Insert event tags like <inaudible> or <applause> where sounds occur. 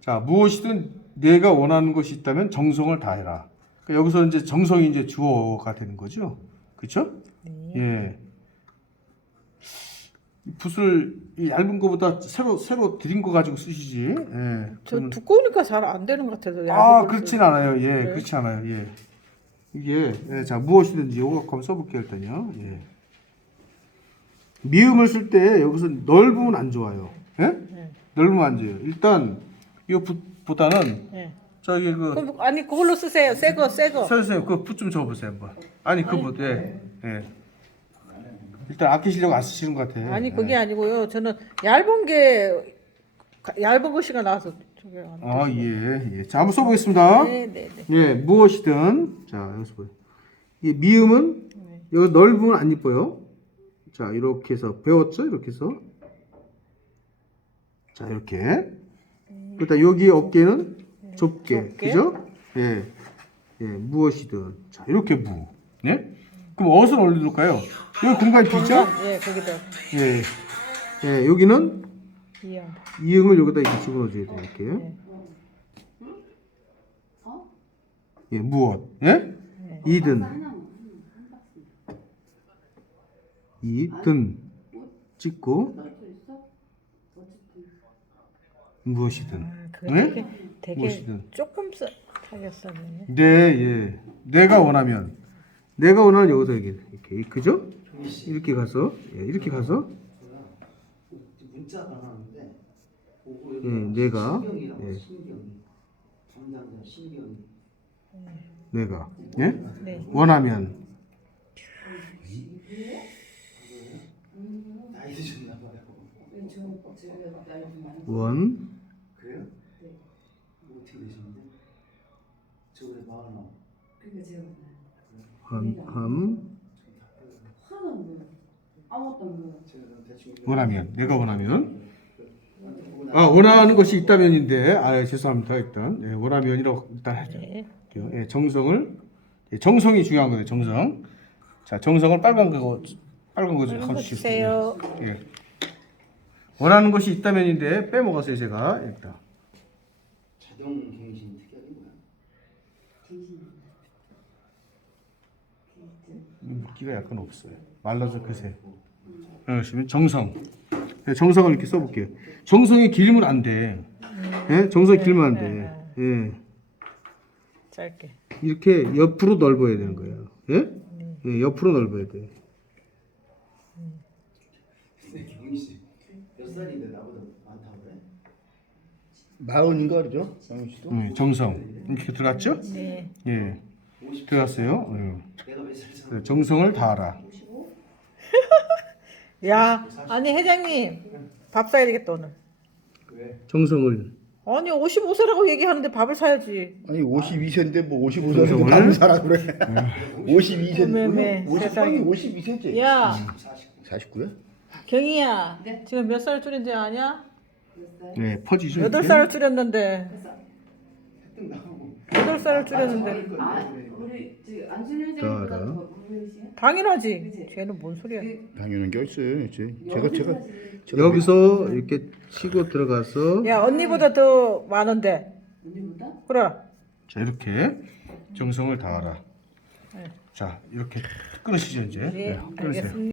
자, 무엇이든 내가 원하는 것이 있다면 정성을 다해라. 그러니까 여기서 이제 정성이 이제 주어가 되는 거죠. 그렇죠? 네. 예. 이 붓을 이 얇은 거보다 새로 새로 드린 거 가지고 쓰시지. 예. 저 저는- 두꺼우니까 잘 안 되는 것 같아서. 아, 걸 그렇진 쓰- 않아요. 예, 그래? 그렇지 않아요. 예. 이게 예, 자 무엇이든지 요거 한번 써볼게요 일단요. 예. 미음을 쓸 때 여기서 넓으면 안 좋아요. 예? 네. 넓으면 안 좋아요. 일단 이 붓보다는 네. 저기 그 그럼 아니 그걸로 쓰세요. 새 거, 새 거. 선생님 그붓 좀 줘보세요 한번. 아니 그붓 예. 예. 일단 아끼시려고 안 쓰시는 것 같아요. 아니 예. 그게 아니고요. 저는 얇은 게 가- 얇은 것이가 나와서 저게 안아 예, 예. 자 한번 써보겠습니다. 네, 네, 네. 예, 무엇이든 자 여기서 보요. 이 미음은 네. 여기 넓으면 안 이뻐요. 자 이렇게 해서 배웠죠? 이렇게 해서 자 이렇게. 그다음 여기 어깨는 좁게, 좁게. 그죠? 예, 예, 무엇이든 자 이렇게 무. 예? 그럼 어디서 올려둘까요? 여기 공간이 비죠? 예, 거기다 예, 예, 여기는 이형. 이응을 여기다 이렇게 집어넣어줘야 돼요. 이렇게. 네. 예, 무엇? 예? 이든. 이든 찍고 무엇이든. 아, 그거 네? 되게 되게 무엇이든. 조금 써 타겠었네. 네, 예. 내가 원하면 내가 원하는 여기서 이렇게 이렇게 그죠? 이렇게 가서 예, 이렇게 가서 문자가 나왔는데 보고 예, 내가 신경이라고 예, 신경이 담당자 신경이 내가 예? 네. 원하면 나이 드셨나 봐요. 원. 그래요? 뭐 어떻게 되셨는데? 저 그래 마흔 함, 함 제가 대충 원하면. 내가 원하면? 아 원하는 것이 있다면인데. 아 죄송합니다. 일단. 예, 원하면이라고 일단 하죠. 네. 예, 정성을 예, 정성이 중요한 거예요 정성. 자 정성을 빨간 거 빨간 거 빨간 좀거 주세요. 주세요. 예. 원하는 것이 있다면인데 빼먹었어요 제가. 일단 자동 갱신 특약이 뭐야? 물기가 약간 없어요. 말라서 그새. 그러시면 정성. 예, 정성을 이렇게 써볼게요. 정성이 길면 안 돼. 예? 정성이 길면 안 돼. 예. 짧게. 이렇게 옆으로 넓어야 되는 거예요. 예? 예, 옆으로 넓어야 돼. 경희 씨 몇 살인데 나보다 많다고 그래? 마흔인가 그러죠? 장윤 씨도? 예, 정성 이렇게 들어갔죠? 네. 예 들어갔어요 예. 내가 몇 살이잖아. 그래, 정성을 다하라 <laughs> 야, 아니 회장님 밥 사야 되겠다 오늘. 왜? 정성을 아니 55세라고 얘기하는데 밥을 사야지. 아니 52세인데 뭐 55세인데 정성을? 밥을 사라 그래. 52세. 어메메, 세상에. 52세지. 야, 49야? 경희야. 지금 몇 살 줄인지 아냐? 네 퍼지죠 여덟? 살을 줄였는데. 혜택 나오고. 여덟 살을 줄였는데. 아, 우리 저기 안순일 따라. 회장님보다 더 고민이시야? 당연하지. 쟤는 뭔 소리야? 당연한 게 있어요. 이제 제가 제가 제가 여기서 이렇게 치고 들어가서 야 언니보다 더 많은데. 언니보다? 그래. 자 이렇게 정성을 다하라 네. 자 이렇게 끊으시죠 이제 네, 끊으세요 알겠습니다.